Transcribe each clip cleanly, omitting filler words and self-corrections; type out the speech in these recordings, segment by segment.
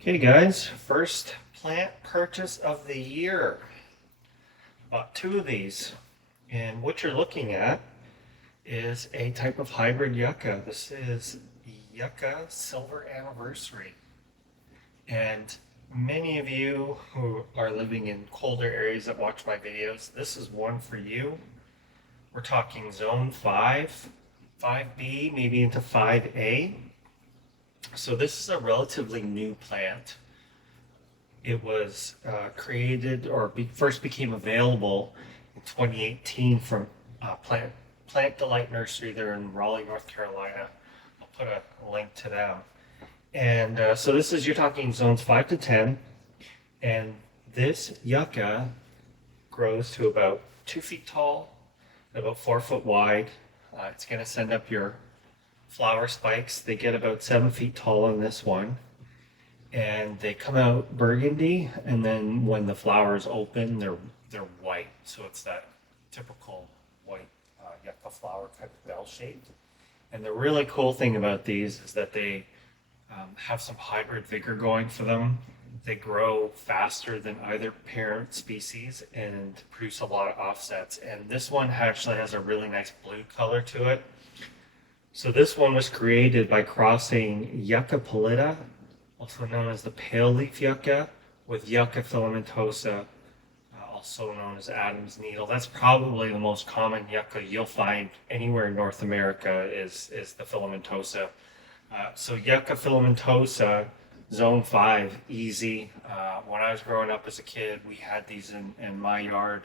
Okay guys, first plant purchase of the year. Bought two of these. And what you're looking at is a type of hybrid yucca. This is Yucca Silver Anniversary. And many of you who are living in colder areas that watch my videos, this is one for you. We're talking zone 5, 5B, maybe into 5A. So this is a relatively new plant. It was created or first became available in 2018 from Plant Delight Nursery there in Raleigh, North Carolina. I'll put a link to them. And so this is, you're talking zones 5 to 10. And this yucca grows to about 2 feet tall, about 4 foot wide. It's going to send up your flower spikes. They get about 7 feet tall on this one. And they come out burgundy, and then when the flowers open, they're white. So it's that typical white yucca flower, kind of bell-shaped. And the really cool thing about these is that they have some hybrid vigor going for them. They grow faster than either parent species and produce a lot of offsets. And this one actually has a really nice blue color to it. So this one was created by crossing Yucca pallida, also known as the pale leaf yucca, with Yucca filamentosa, also known as Adam's needle. That's probably the most common yucca you'll find anywhere in North America is the filamentosa. So Yucca filamentosa, zone 5, easy. When I was growing up as a kid, we had these in my yard.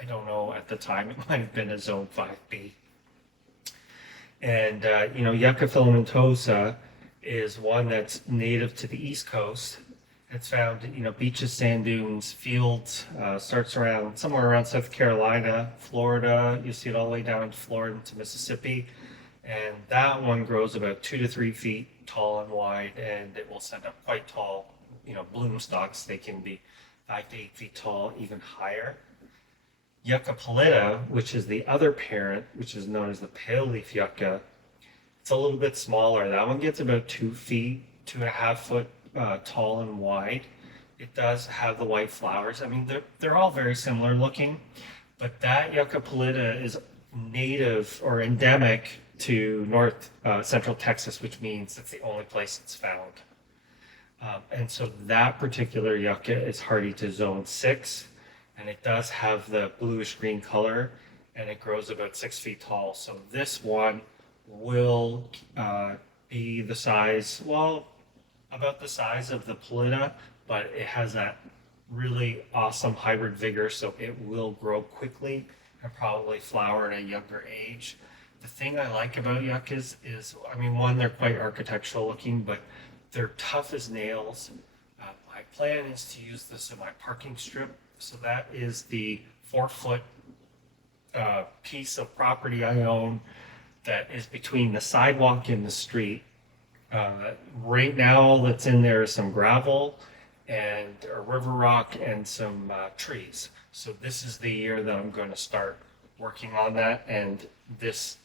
I don't know, at the time it might have been a zone 5B. And Yucca filamentosa is one that's native to the East Coast. It's found, beaches, sand dunes, fields, starts around somewhere around South Carolina, Florida. You see it all the way down to Florida to Mississippi. And that one grows about 2 to 3 feet tall and wide, and it will send up quite tall, bloom stalks. They can be 5 to 8 feet tall, even higher. Yucca pallida, which is the other parent, which is known as the pale leaf yucca, it's a little bit smaller. That one gets about 2 feet, 2.5 foot tall and wide. It does have the white flowers. I mean, they're all very similar looking, but that Yucca pallida is native or endemic to north central Texas, which means it's the only place it's found. And so that particular yucca is hardy to zone 6, and it does have the bluish green color, and it grows about 6 feet tall. So this one will be the size, about the size of the pallida, but it has that really awesome hybrid vigor, so it will grow quickly and probably flower at a younger age. The thing I like about yuccas is, one, they're quite architectural looking, but they're tough as nails. My plan is to use this in my parking strip. So that is the 4 foot piece of property I own that is between the sidewalk and the street. Right now, all that's in there is some gravel and a river rock and some trees. So this is the year that I'm going to start working on that, and this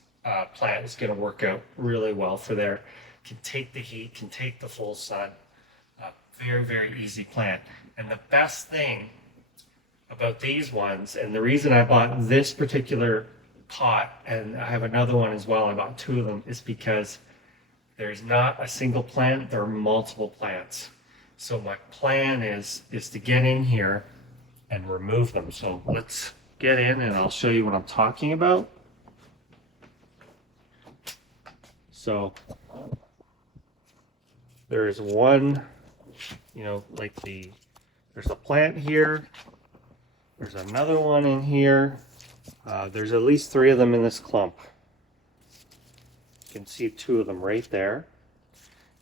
plant is going to work out really well for there. Can take the heat, can take the full sun. Very, very easy plant. And the best thing about these ones, and the reason I bought this particular pot, and I have another one as well, I bought 2 of them, is because there's not a single plant, there are multiple plants. So my plan is to get in here and remove them. So let's get in and I'll show you what I'm talking about. So there's one, there's a plant here. There's another one in here. There's at least 3 of them in this clump. You can see 2 of them right there.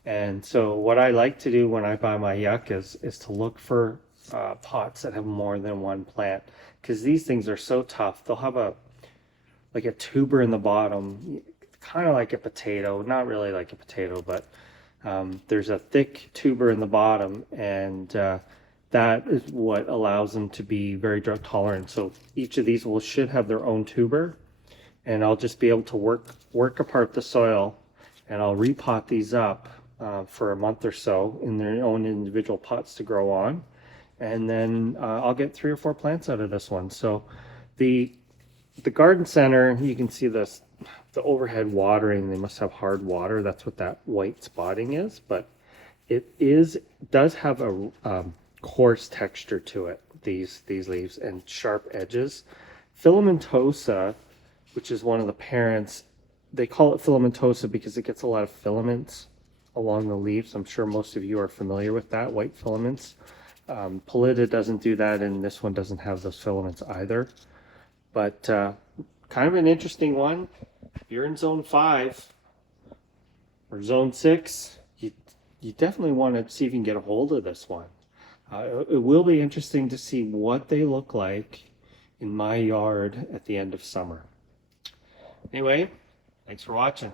And so what I like to do when I buy my yuccas is to look for pots that have more than one plant, because these things are so tough. They'll have a tuber in the bottom, kind of like a potato, not really like a potato, but there's a thick tuber in the bottom, and that is what allows them to be very drought tolerant. So each of these should have their own tuber, and I'll just be able to work apart the soil, and I'll repot these up for a month or so in their own individual pots to grow on. And then I'll get 3 or 4 plants out of this one. So the garden center, you can see the overhead watering. They must have hard water. That's what that white spotting is. But does have a coarse texture to it. These leaves and sharp edges. Filamentosa, which is one of the parents, they call it filamentosa because it gets a lot of filaments along the leaves. I'm sure most of you are familiar with that, white filaments. Pallida doesn't do that, and this one doesn't have those filaments either. But kind of an interesting one. If you're in zone 5 or zone 6, you definitely want to see if you can get a hold of this one. It will be interesting to see what they look like in my yard at the end of summer. Anyway, thanks for watching.